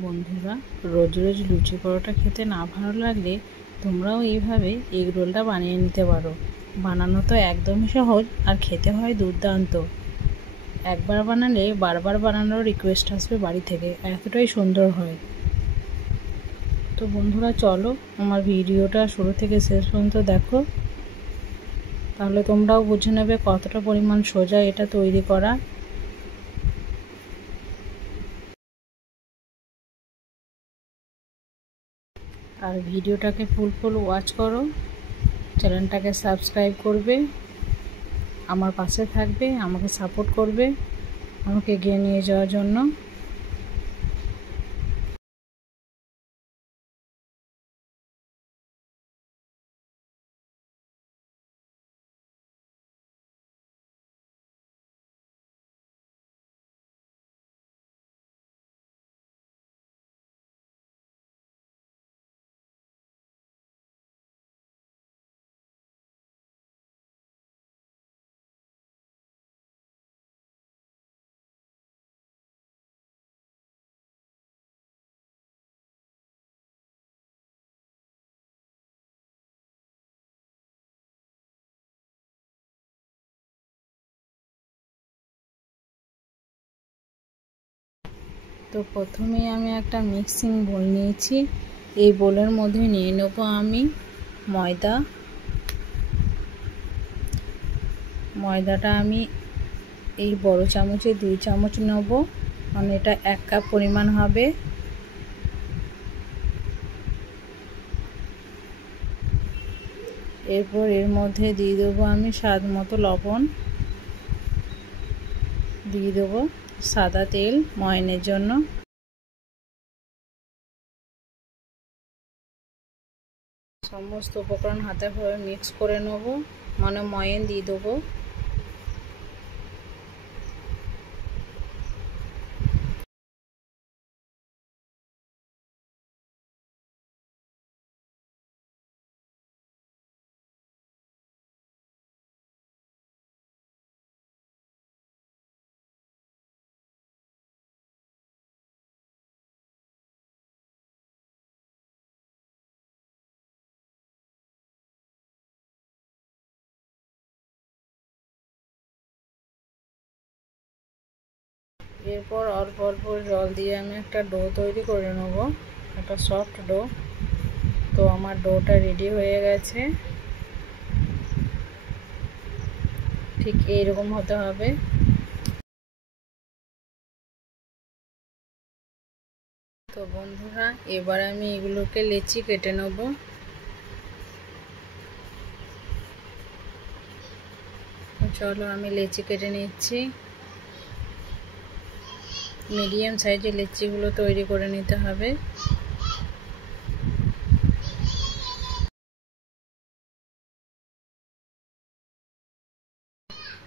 বন্ধুরা, রোজ রোজ লুচি পরোটা খেতে না ভালো লাগলে তোমরাও এইভাবে এগ রোলটা বানিয়ে নিতে পারো। বানানো তো একদমই সহজ আর খেতে হয় দুর্দান্ত। একবার বানালে বারবার বানানোর রিকোয়েস্ট আসবে বাড়ি থেকে, এতটাই সুন্দর হয়। তো বন্ধুরা, চলো আমার ভিডিওটা শুরু থেকে শেষ পর্যন্ত দেখো, তাহলে তোমরাও বুঝে নেবে কতটা পরিমাণ সোজা এটা তৈরি করা। আর ভিডিওটাকে ফুল ওয়াচ করো, চ্যানেলটাকে সাবস্ক্রাইব করবে, আমার পাশে থাকবে, আমাকে সাপোর্ট করবে, আমাকে এগিয়ে নিয়ে যাওয়ার জন্য। তো প্রথমেই আমি একটা মিক্সিং বোল নিয়েছি। এই বোলের মধ্যে নিয়ে নেব আমি ময়দাটা আমি এই বড় চামচে 2 চামচ নেব, মানে এটা 1 কাপ পরিমাণ হবে। এরপর এর মধ্যে দিয়ে দেবো আমি স্বাদ মতো লবণ, দিয়ে দেবো সাদা তেল ময়ানের জন্য। সমস্ত উপকরণ হাতে ভাবে মিক্স করে নেব, মানে ময়ান দিয়ে দেবো। এরপর অল্প অল্প জল দিয়ে আমি একটা ডো তৈরি করে নেব, একটা সফট ডো। তো আমার ডোটা রেডি হয়ে গেছে, ঠিক এইরকম হতে হবে। তো বন্ধুরা, এবার আমি এগুলোকে লেচি কেটে নেব। চলো আমি লেচি কেটে নিচ্ছি। মিডিয়াম সাইজের লেচিগুলো তৈরি করে নিতে হবে।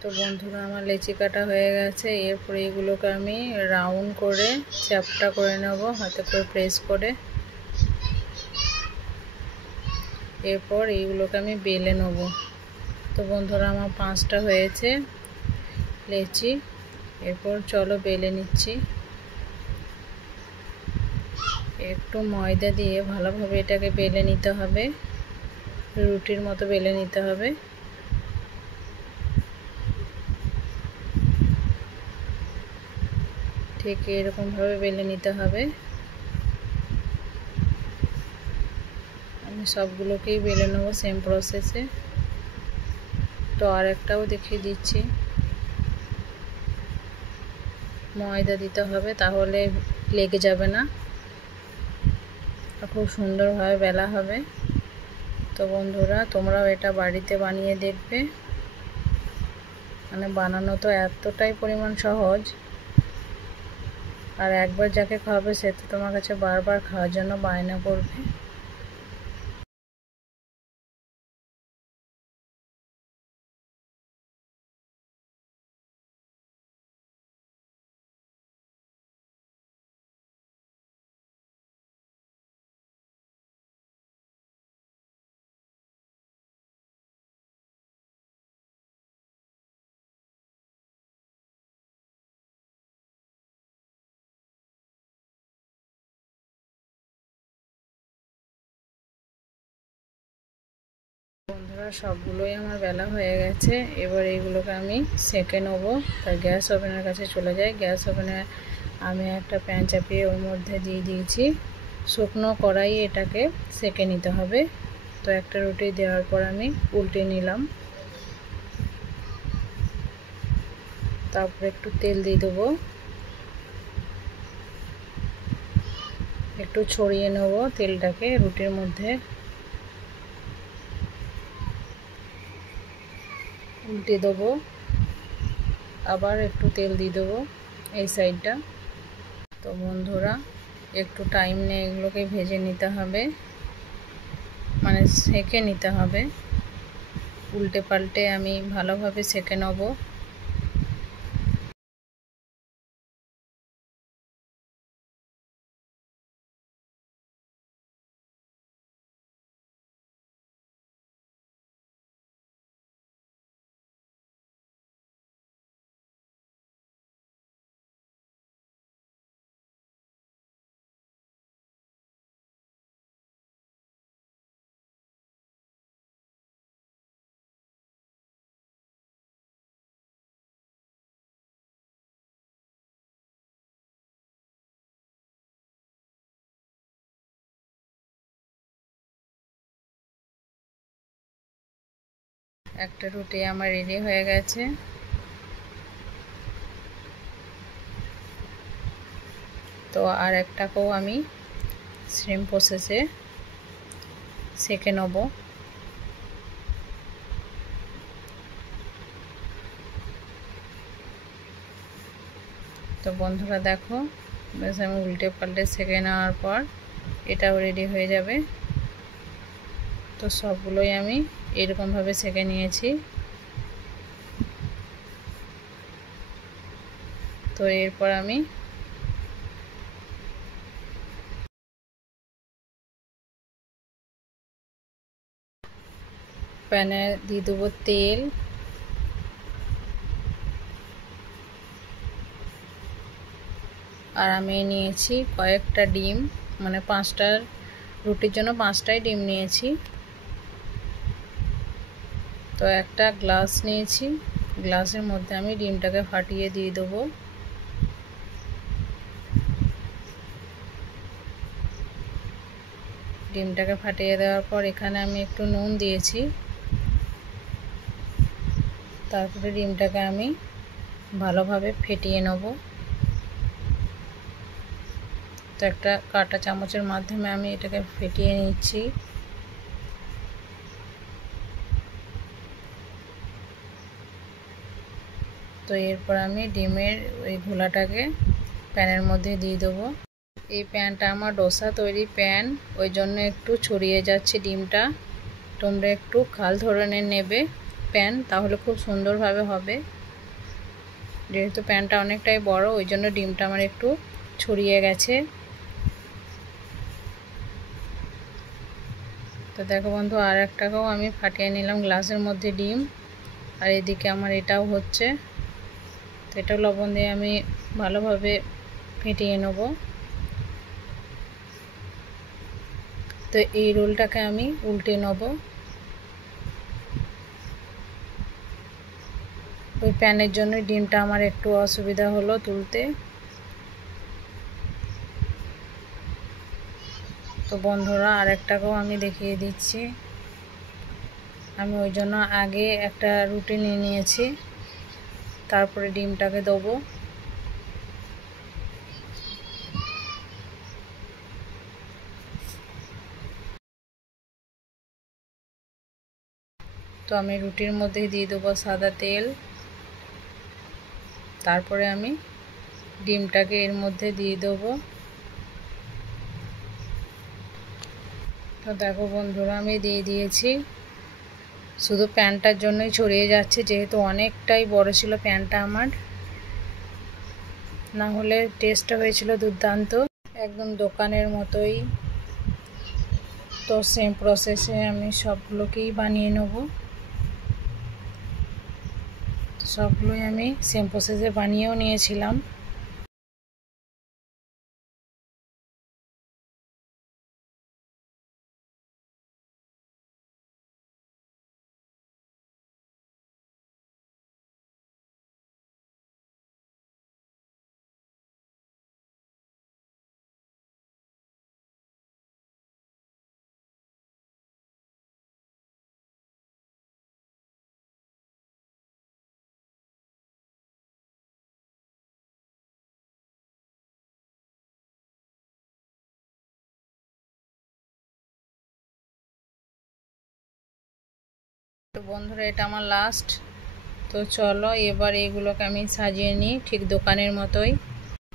তো বন্ধুরা, আমার লেচি কাটা হয়ে গেছে। এরপরে এগুলোকে আমি রাউন্ড করে চ্যাপটা করে নেব, হাতে করে প্রেস করে। এরপর এইগুলোকে আমি বেলে নেব। তো বন্ধুরা, আমার 5টা হয়েছে লেচি। এরপর চলো বেলে নিচ্ছি। একটু ময়দা দিয়ে ভালোভাবে এটাকে বেলে নিতে হবে, রুটির মতো বেলে নিতে হবে। ঠিক এরকমভাবে বেলে নিতে হবে। আমি সবগুলোকেই বেলে নেবো সেম প্রসেসে। তো আর একটাও দেখিয়ে দিচ্ছি। ময়দা দিতে হবে, তাহলে লেগে যাবে না, খুব সুন্দরভাবে বেলা হবে। তো বন্ধুরা, তোমরাও এটা বাড়িতে বানিয়ে দেখবে। মানে বানানো তো এতটাই পরিমাণ সহজ, আর একবার যাকে খাওয়াবে সে তো তোমার কাছে বারবার খাওয়ার জন্য বায়না করবে। বন্ধুরা, সবগুলোই আমার বেলা হয়ে গেছে। এবার এইগুলোকে আমি সেঁকে নেবো। তাই গ্যাস ওভেনের কাছে চলে যাই। গ্যাস ওভেনে আমি একটা প্যান চাপিয়ে ওর মধ্যে দিয়ে দিয়েছি শুকনো কড়াই। এটাকে সেঁকে নিতে হবে। তো একটা রুটি দেওয়ার পর আমি উল্টে নিলাম। তারপর একটু তেল দিয়ে দেবো, একটু ছড়িয়ে নেব তেলটাকে রুটির মধ্যে। উল্টে দেবো, আবার একটু তেল দিয়ে দেবো এই সাইডটা। তো বন্ধুরা, একটু টাইম নিয়ে এগুলোকে ভেজে নিতে হবে, মানে সেঁকে নিতে হবে। উল্টে পাল্টে আমি ভালোভাবে সেঁকে নেব। একটা রুটি আমার রেডি হয়ে গেছে। তো আর একটাকেও আমি সেম প্রসেসে সেঁকে নেব। তো বন্ধুরা দেখো, বেশ আমি উল্টে পাল্টে সেঁকে নেওয়ার পর এটাও রেডি হয়ে যাবে। তো সবগুলোই আমি এরকমভাবে সেঁকে নিয়েছি। তো এরপর আমি প্যানে দিয়ে দেবো তেল। আর আমি নিয়েছি কয়েকটা ডিম, মানে 5টা রুটির জন্য 5টাই ডিম নিয়েছি। তো একটা গ্লাস নিয়েছি, গ্লাসের মধ্যে আমি ডিমটাকে ফাটিয়ে দিয়ে দেবো। ডিমটাকে ফাটিয়ে দেওয়ার পর এখানে আমি একটু নুন দিয়েছি। তারপরে ডিমটাকে আমি ভালোভাবে ফেটিয়ে নেব। তো একটা কাঁটা চামচের মাধ্যমে আমি এটাকে ফেটিয়ে নিচ্ছি। তো এরপর আমি ডিমের ওই ঘোলাটাকে প্যানের মধ্যে দিয়ে দেবো। এই প্যানটা আমার ডোসা তৈরি প্যান, ওই জন্য একটু ছড়িয়ে যাচ্ছে ডিমটা। তোমরা একটু খাল ধরনের নেবে প্যান, তাহলে খুব সুন্দরভাবে হবে। যেহেতু প্যানটা অনেকটাই বড়, ওই জন্য ডিমটা আমার একটু ছড়িয়ে গেছে। তো দেখো বন্ধু, আর একটাকেও আমি ফাটিয়ে নিলাম গ্লাসের মধ্যে ডিম। আর এদিকে আমার এটাও হচ্ছে। তো এটাও লবণ দিয়ে আমি ভালোভাবে ফেটিয়ে নেব। তো এই রোলটাকে আমি উল্টে নেব। ওই প্যানের জন্য ডিমটা আমার একটু অসুবিধা হলো তুলতে। তো বন্ধুরা, আর একটাকেও আমি দেখিয়ে দিচ্ছি। আমি ওই জন্য আগে একটা রুটি নিয়ে নিয়েছি, তারপরে ডিমটাকে দেবো। তো আমি রুটির মধ্যে দিয়ে দেবো সাদা তেল। তারপরে আমি ডিমটাকে এর মধ্যে দিয়ে দেবো। তো দেখো বন্ধুরা, আমি দিয়ে দিয়েছি। শুধু প্যানটার জন্যই ছড়িয়ে যাচ্ছে, যেহেতু অনেকটাই বড় ছিল প্যানটা আমার। না হলে টেস্টটা হয়েছিল দুর্দান্ত, একদম দোকানের মতোই। তো সেম প্রসেসে আমি সবগুলোকেই বানিয়ে নেব। সবগুলোই আমি সেম প্রসেসে বানিয়েও নিয়েছিলাম। বন্ধুরা এটা আমার লাস্ট। তো চলো এবার এগুলোকে আমি সাজিয়ে নিই ঠিক দোকানের মতোই।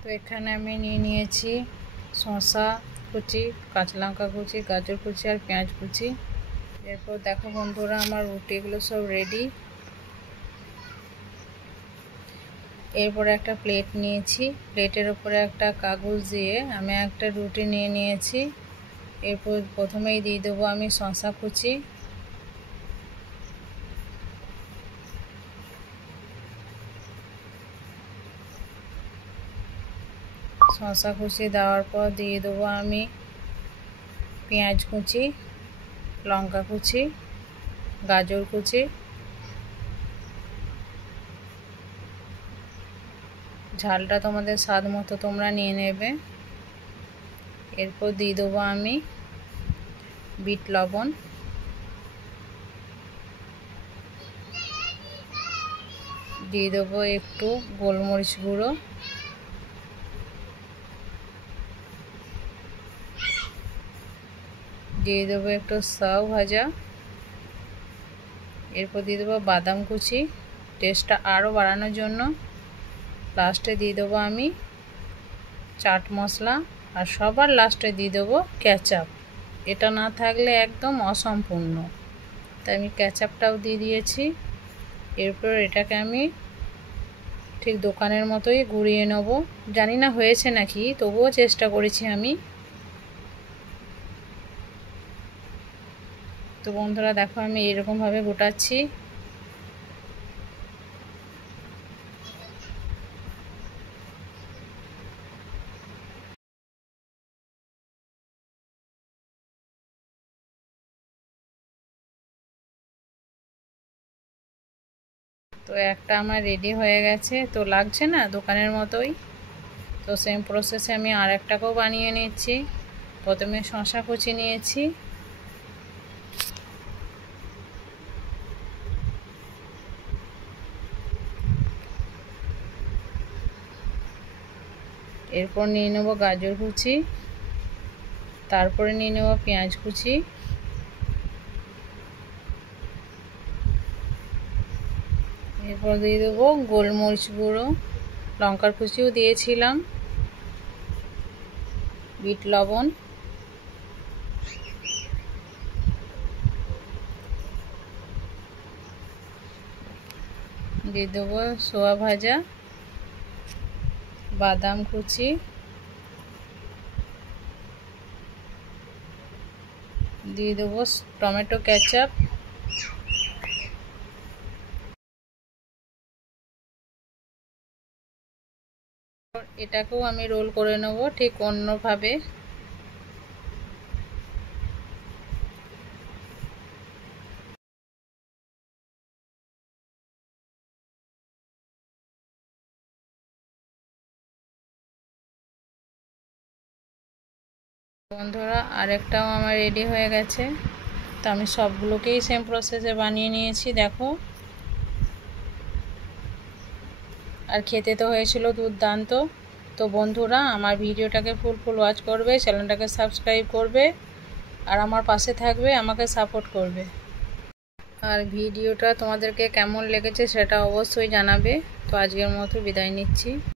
তো এখানে আমি নিয়ে নিয়েছি শসা কুচি, কাঁচা লঙ্কা কুচি, গাজর কুচি আর পেঁয়াজ কুচি। এরপর দেখো বন্ধুরা আমার রুটিগুলো সব রেডি। এরপর একটা প্লেট নিয়েছি, প্লেটের উপরে একটা কাগজ দিয়ে আমি একটা রুটি নিয়ে নিয়েছি। এরপর প্রথমেই দিয়ে দেবো আমি শসা কুচি, শসা কুচি দেওয়ার পর দিয়ে দেবো আমি পেঁয়াজ কুচি, লঙ্কা কুচি, গাজর কুচি, ঝালটা তোমাদের স্বাদ মতো তোমরা নিয়ে নেবে। এরপর দিয়ে দেবো আমি বিট লবণ, দিয়ে দেবো একটু গোলমরিচ গুঁড়ো, দিয়ে দেবো একটু সাউ ভাজা, এরপর দিয়ে দেবো বাদাম কুচি টেস্টটা আরও বাড়ানোর জন্য। লাস্টে দিয়ে দেবো আমি চাট মশলা, আর সবার লাস্টে দিয়ে দেবো কেচাপ। এটা না থাকলে একদম অসম্পূর্ণ, তাই আমি কেচাপটাও দিয়ে দিয়েছি। এরপর এটাকে আমি ঠিক দোকানের মতোই গুঁড়িয়ে নেব। জানি না হয়েছে নাকি, তবুও চেষ্টা করেছি আমি। তো বন্ধুরা দেখো আমি এরকমভাবে গোটাচ্ছি। তো একটা আমার রেডি হয়ে গেছে, তো লাগছে না দোকানের মতোই। তো সেম প্রসেসে আমি আর একটাকেও বানিয়ে নিচ্ছি। প্রথমে শসা কুচি নিয়েছি, এরপর নিয়ে নেব গাজর কুচি, তারপরে নিয়ে নেব পেঁয়াজ কুচি, এরপর দিয়ে দেবো গোলমরিচ গুঁড়ো, লঙ্কার কুচিও দিয়েছিলাম, বিট লবণ, দিয়ে দেবো সোয়া ভাজা, বাদাম কুচি, দিয়ে দেবো টমেটো কেচাপ, এটাকেও আমি রোল করে নেব ঠিক অন্যভাবে। বন্ধুরা আরেকটাও আমার রেডি হয়ে গেছে। তো আমি সবগুলোকেই সেম প্রসেসে বানিয়ে নিয়েছি দেখো। আর খেতে তো হয়েছিল দুর্দান্ত। তো বন্ধুরা আমার ভিডিওটাকে ফুল ওয়াচ করবে, চ্যানেলটাকে সাবস্ক্রাইব করবে, আর আমার পাশে থাকবে, আমাকে সাপোর্ট করবে। আর ভিডিওটা তোমাদেরকে কেমন লেগেছে সেটা অবশ্যই জানাবে। তো আজকের মতো বিদায় নিচ্ছি।